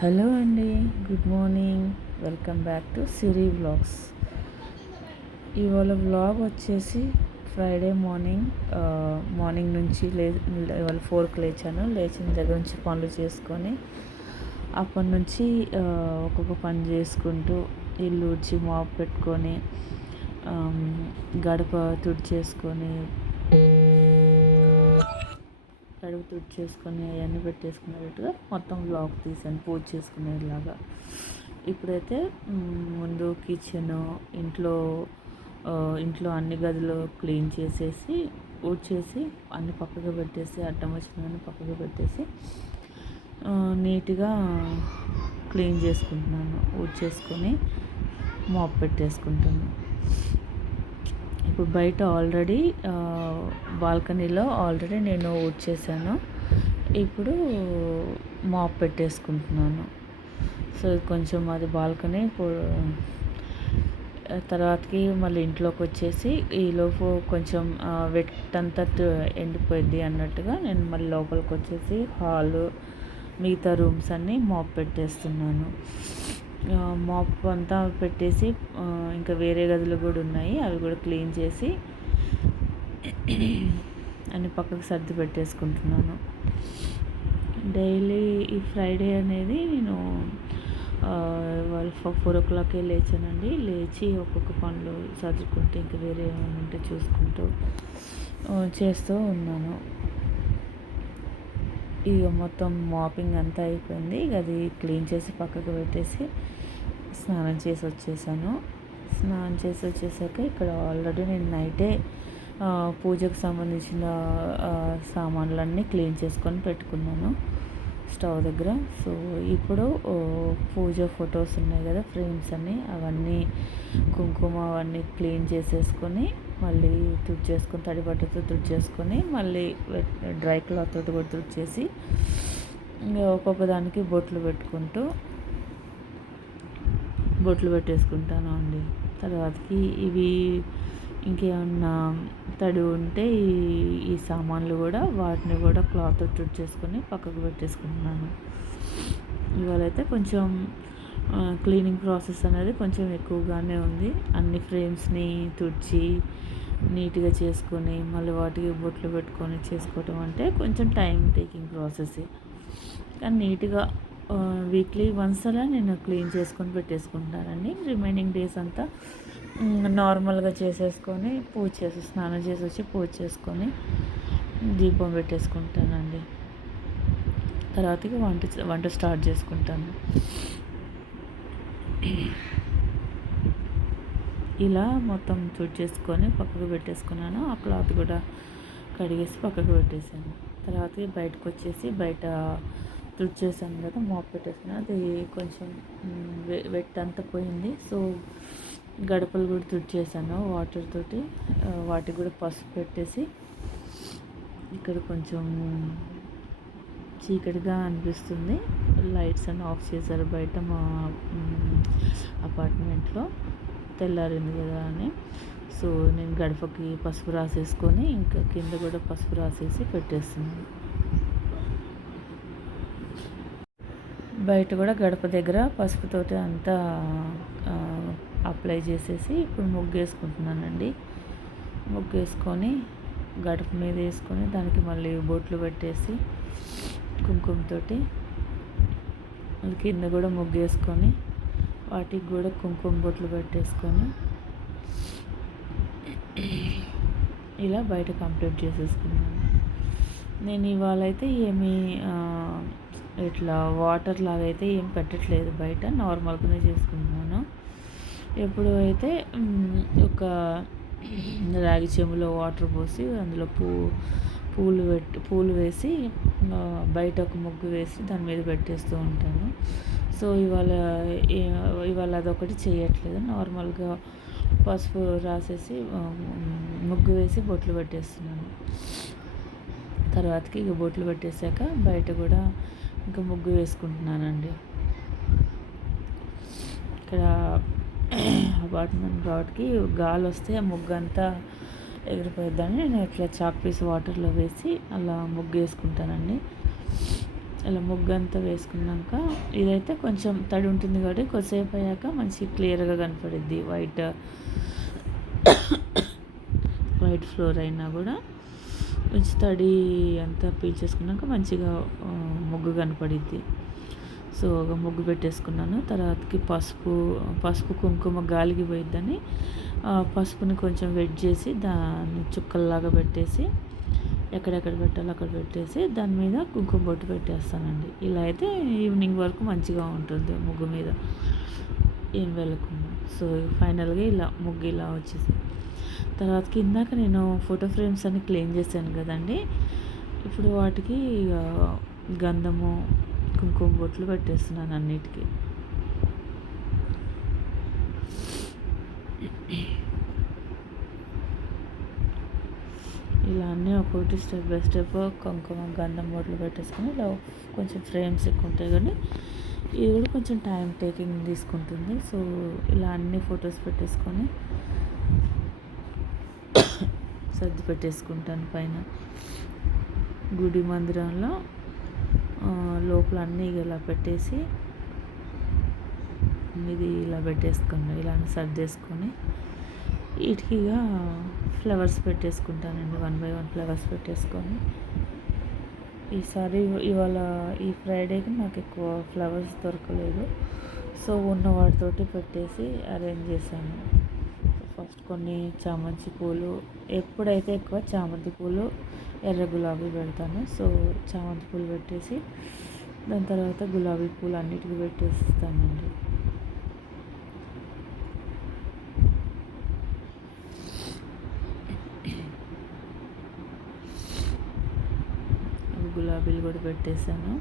Hello అండి, good morning. Welcome back to Siri vlogs. ఇవాళ vlog వచ్చేసి ఫ్రైడే మార్నింగ్. మార్నింగ్ నుంచి ఇవాళ 4కి లేచాను. లేచిన దగ్గర నుంచి పనులు చేసుకొని అప్పటి నుంచి ఒక్కొక్క పని చేసుకుంటూ ఇల్లు ఊడ్చి మాప్ పెట్టుకొని గడప తుడిచేసుకొని కడుగు తుడిచేసుకొని అవన్నీ పెట్టేసుకునేటట్టుగా మొత్తం బ్లాగ్ తీసాను, పూజ చేసుకునేలాగా. ఇప్పుడైతే ముందు కిచెన్, ఇంట్లో అన్ని గదులు క్లీన్ చేసేసి ఊడ్చేసి అన్ని పక్కకు పెట్టేసి అడ్డం వచ్చినవన్నీ పక్కకు పెట్టేసి నీట్గా క్లీన్ చేసుకుంటున్నాను. ఊడ్చేసుకొని మాప్ పెట్టేసుకుంటాను. ఇప్పుడు బయట ఆల్రెడీ బాల్కనీలో నేను ఊడ్చేసాను. ఇప్పుడు మాప్ పెట్టేసుకుంటున్నాను. సో కొంచెం అది బాల్కనీ. తర్వాతకి మళ్ళీ ఇంట్లోకి వచ్చేసి ఈలోపు కొంచెం వెట్ అంతా ఎండిపోయింది అన్నట్టుగా నేను మళ్ళీ లోపలికి వచ్చేసి హాలు, మిగతా రూమ్స్ అన్నీ మాప్ పెట్టేస్తున్నాను. మాప్ అంతా పెట్టేసి ఇంకా వేరే గదులు కూడా ఉన్నాయి, అవి కూడా క్లీన్ చేసి అన్ని పక్కకు సర్ది పెట్టేసుకుంటున్నాను. డైలీ ఈ ఫ్రైడే అనేది నేను వాళ్ళు 4 o'clock'ే లేచానండి. లేచి ఒక్కొక్క పనులు సర్దుకుంటూ ఇంకా వేరే ఏమైనా ఉంటే చూసుకుంటూ చేస్తూ ఉన్నాను. ఇక మొత్తం మాపింగ్ అంతా అయిపోయింది. ఇక అది క్లీన్ చేసి పక్కకు పెట్టేసి స్నానం చేసి వచ్చేసాను. స్నానం చేసి వచ్చేసాక ఇక్కడ ఆల్రెడీ నేను నైటే పూజకు సంబంధించిన సామాన్లన్నీ క్లీన్ చేసుకొని పెట్టుకున్నాను స్టవ్ దగ్గర. సో ఇప్పుడు పూజ ఫొటోస్ ఉన్నాయి కదా, ఫ్రేమ్స్ అవన్నీ కుంకుమ అవన్నీ క్లీన్ చేసేసుకొని మళ్ళీ తుడిచేసుకొని తడి బట్టతో తుడిచేసుకొని మళ్ళీ డ్రై క్లాత్ తోటి కూడా తుడిచేసి ఒక్కొక్క దానికి బొట్లు పెట్టేసుకుంటాను అండి. తర్వాతకి ఇవి ఇంకేమన్నా తడి ఉంటే ఈ సామాన్లు కూడా వాటిని కూడా క్లాత్ తుడిచేసుకొని పక్కకు పెట్టేసుకుంటున్నాను. ఇవాళైతే కొంచెం క్లీనింగ్ ప్రాసెస్ అనేది కొంచెం ఎక్కువగానే ఉంది. అన్ని ఫ్రేమ్స్ని తుడిచి నీట్గా చేసుకొని మళ్ళీ వాటికి బొట్లు పెట్టుకొని చేసుకోవటం అంటే కొంచెం టైం టేకింగ్ ప్రాసెస్. కానీ నీట్గా వీక్లీ వన్స్ అలా నేను క్లీన్ చేసుకొని పెట్టేసుకుంటానండి. రిమైనింగ్ డేస్ అంతా నార్మల్గా చేసేసుకొని స్నానం చేసి వచ్చి పూజ చేసుకొని దీపం పెట్టేసుకుంటానండి. తర్వాతకి వంట స్టార్ట్ చేసుకుంటాను. ఇలా మొత్తం చేసుకొని పక్కకు పెట్టేసుకున్నాను. ఆ క్లాత్ కూడా కడిగేసి పక్కకు పెట్టేసాను. తర్వాతకి బయటకు వచ్చేసి బయట తుడిచేసాను కదా, మాప్ పెట్టేసాను. అది కొంచెం వెట్ అంతా పోయింది. సో గడపలు కూడా తుడిచేసాను వాటర్ తోటి. వాటికి కూడా పసుపు పెట్టేసి ఇక్కడ కొంచెం చీకటిగా అనిపిస్తుంది. లైట్స్ అన్నీ ఆఫ్ చేశారు బయట మా అపార్ట్మెంట్లో, తెల్లారింది కదా అని. సో నేను గడపకి పసుపు రాసేసుకొని ఇంకా కింద కూడా పసుపు రాసేసి పెట్టేస్తున్నాను. బయట కూడా గడప దగ్గర పసుపుతోటి అంతా అప్లై చేసేసి ఇప్పుడు ముగ్గు వేసుకుంటున్నానండి. ముగ్గు వేసుకొని గడప మీద వేసుకొని దానికి మళ్ళీ బొట్లు పెట్టేసి కుంకుమతోటి కింద కూడా ముగ్గు వేసుకొని వాటికి కూడా కుంకుమ బొట్లు పెట్టేసుకొని ఇలా బయట కంప్లీట్ చేసేసుకున్నాను. నేను ఇవాళ అయితే ఏమీ ఇట్లా వాటర్ లాగా అయితే ఏం పెట్టట్లేదు, బయట నార్మల్గానే చేసుకుంటున్నాను. ఎప్పుడు అయితే ఒక రాగి చెంబులో వాటర్ పోసి అందులో పూలు వేసి బయట ఒక ముగ్గు వేసి దాని మీద పెట్టేస్తూ ఉంటాను. సో ఇవాళ అదొకటి చేయట్లేదు. నార్మల్గా పసుపు రాసేసి ముగ్గు వేసి బొట్లు పెట్టేస్తున్నాను. తర్వాతకి ఇక బొట్లు పెట్టేశాక బయట కూడా ఇంకా ముగ్గు వేసుకుంటున్నానండి. ఇక్కడ అపార్ట్మెంట్ కాబట్టి గాలి వస్తే ఆ ముగ్గు అంతా ఎగిరిపోయిద్దని నేను ఇట్లా చాక్ పీస్ వాటర్లో వేసి అలా ముగ్గు వేసుకుంటానండి. ఇలా ముగ్గు అంతా వేసుకున్నాక ఇదైతే కొంచెం తడి ఉంటుంది కాబట్టి కొద్దిసేపు అయ్యాక మంచి క్లియర్గా కనపడిద్ది. వైట్ ఫ్లోర్ అయినా కూడా కొంచెం తడి అంతా పీల్చేసుకున్నాక మంచిగా ముగ్గు కనపడిద్ది. సో ఒక ముగ్గు పెట్టేసుకున్నాను. తర్వాతకి పసుపు కుంకుమ గాలికి పోయిద్దని పసుపుని కొంచెం వెట్ చేసి దాన్ని చుక్కల్లాగా పెట్టేసి ఎక్కడెక్కడ పెట్టాలో అక్కడ పెట్టేసి దాని మీద కుంకుమ బొట్టు పెట్టేస్తానండి. ఇలా అయితే ఈవినింగ్ వరకు మంచిగా ఉంటుంది ముగ్గు మీద ఏం వెళ్ళకుండా. సో ఫైనల్గా ఇలా ముగ్గు ఇలా వచ్చేసి తర్వాతకి ఇందాక నేను ఫోటో ఫ్రేమ్స్ అన్ని క్లీన్ చేశాను కదండి. ఇప్పుడు వాటికి గంధము కుంకుమ బొట్లు పెట్టేస్తున్నాను అన్నిటికీ. ఇలా అన్నీ ఒక్కొక్కటి స్టెప్ బై స్టెప్ కుంకుమ గంధం బొట్లు పెట్టేసుకొని ఇలా కొంచెం ఫ్రేమ్స్ ఎక్కువ ఉంటాయి కానీ ఇది కూడా కొంచెం టైం టేకింగ్ తీసుకుంటుంది. సో ఇలా అన్ని ఫొటోస్ పెట్టేసుకొని సర్ది పెట్టేసుకుంటాను పైన. గుడి మందిరంలో లోపల అన్నీ ఇలా పెట్టేసి ఇది ఇలా పెట్టేసుకుని ఇలా సర్దేసుకొని వీటికిగా ఫ్లవర్స్ పెట్టేసుకుంటానండి. 1 by 1 ఫ్లవర్స్ పెట్టేసుకొని ఈసారి ఇవాళ ఈ ఫ్రైడేకి నాకు ఎక్కువ ఫ్లవర్స్ దొరకలేదు. సో ఉన్న వాటితోటి పెట్టేసి అరేంజ్ చేశాను. ఫస్ట్ కొన్ని చామంతి పూలు, ఎప్పుడైతే ఎక్కువ చామంతి పూలు ఎర్ర గులాబీ పెడతాను. సో చామంతి పూలు పెట్టేసి దాని తర్వాత గులాబీ పూలు అన్నిటికీ పెట్టేస్తానండి. గులాబీలు కూడా పెట్టేశాను.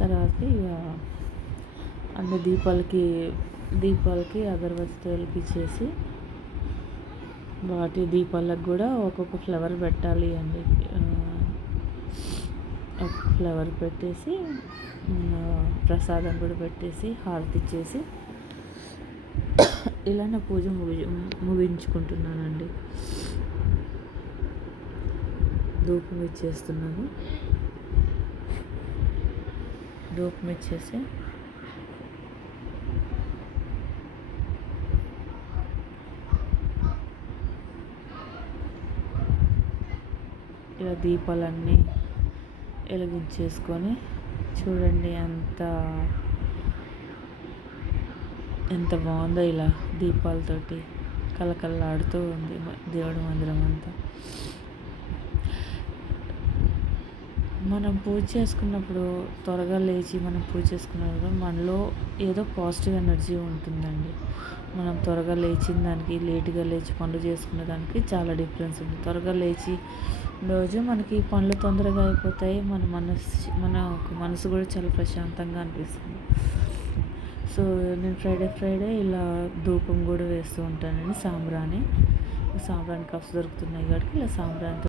తర్వాత ఇక అన్ని దీపాలకి అగరబత్తి వెలిగించేసి వాటి దీపాలకు కూడా ఒక్కొక్క ఫ్లవర్ పెట్టాలి అండి. ఒక ఫ్లవర్ పెట్టేసి ప్రసాదం కూడా పెట్టేసి హారతి ఇచ్చేసి ఇలా నా పూజ ముగించుకుంటున్నానండి. ధూపం ఇచ్చేస్తున్నాను. ధూపం ఇచ్చేసి ఇలా దీపాలన్నీ వెలిగించేసుకొని చూడండి ఎంత బాగుందో. ఇలా దీపాలతోటి కలకల్లాడుతూ ఉంది దేవుడి మందిరం అంతా. మనం పూజ చేసుకున్నప్పుడు త్వరగా లేచి మనం పూజ చేసుకున్నప్పుడు మనలో ఏదో పాజిటివ్ ఎనర్జీ ఉంటుందండి. మనం త్వరగా లేచిన దానికి లేటుగా లేచి పనులు చేసుకునే దానికి చాలా డిఫరెన్స్ ఉంది. త్వరగా లేచి రోజు మనకి పనులు తొందరగా అయిపోతాయి. మన మనసు కూడా చాలా ప్రశాంతంగా అనిపిస్తుంది. సో నేను ఫ్రైడే ఇలా ధూపం కూడా వేస్తూ ఉంటానండి. సాంబ్రాణి కప్స్ దొరుకుతున్నాయి కాబట్టి ఇలా సాంబ్రాణి